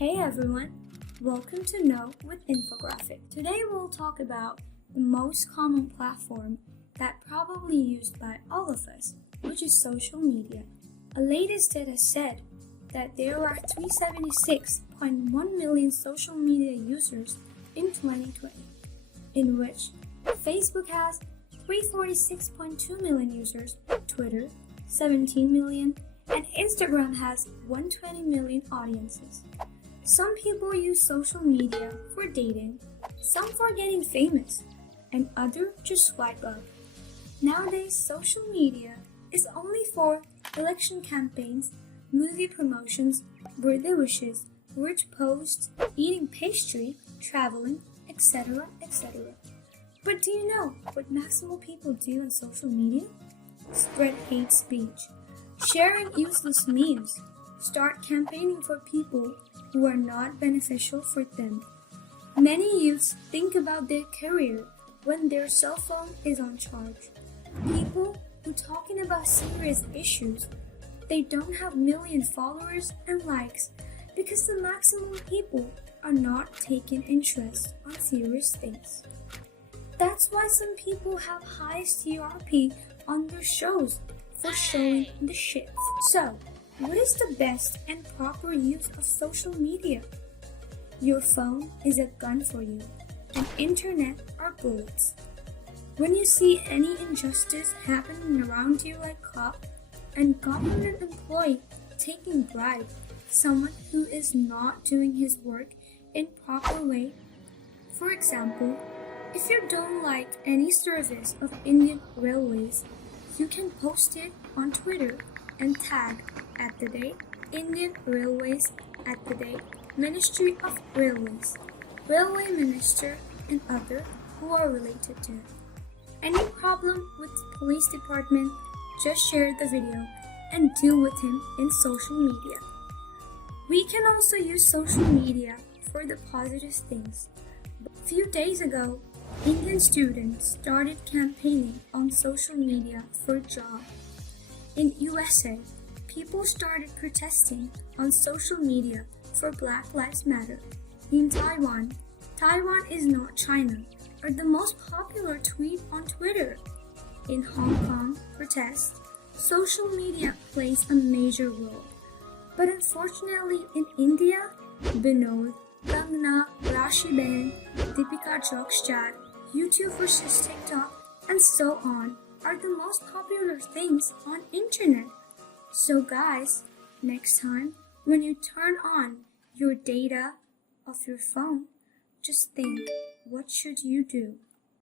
Hey everyone, welcome to Know with Infographics. Today we'll talk about the most common platform that probably used by all of us, which is social media. A latest data said that there are 376.1 million social media users in 2020, in which Facebook has 346.2 million users, Twitter 17 million, and Instagram has 120 million audiences. Some people use social media for dating, some for getting famous, and others just swipe up. Nowadays, social media is only for election campaigns, movie promotions, birthday wishes, rich posts, eating pastry, traveling, etc., etc. But do you know what maximum people do on social media? Spread hate speech, sharing useless memes, start campaigning for people who are not beneficial for them. Many youths think about their career when their cell phone is on charge. People who talking about serious issues, they don't have million followers and likes because the maximum people are not taking interest on serious things. That's why some people have high TRP on their shows for showing the shits. So, what is the best and proper use of social media? Your phone is a gun for you, and internet are bullets. When you see any injustice happening around you like cop and government employee taking bribe, someone who is not doing his work in proper way. For example, if you don't like any service of Indian Railways, you can post it on Twitter and tag @Indian Railways Ministry of Railways, Railway Minister, and other who are related to it. Any problem with the police department, just share the video and deal with him in social media. We can also use social media for the positive things. A few days ago, Indian students started campaigning on social media for a job. In USA, people started protesting on social media for Black Lives Matter. In Taiwan is not China, or the most popular tweet on Twitter. In Hong Kong protests, social media plays a major role. But unfortunately in India, Binod, Kangna, Rashi Ben, Deepika Jogsjat, YouTube versus TikTok, and so on are the most popular things on internet. So guys, next time when you turn on your data of your phone, just think, what should you do?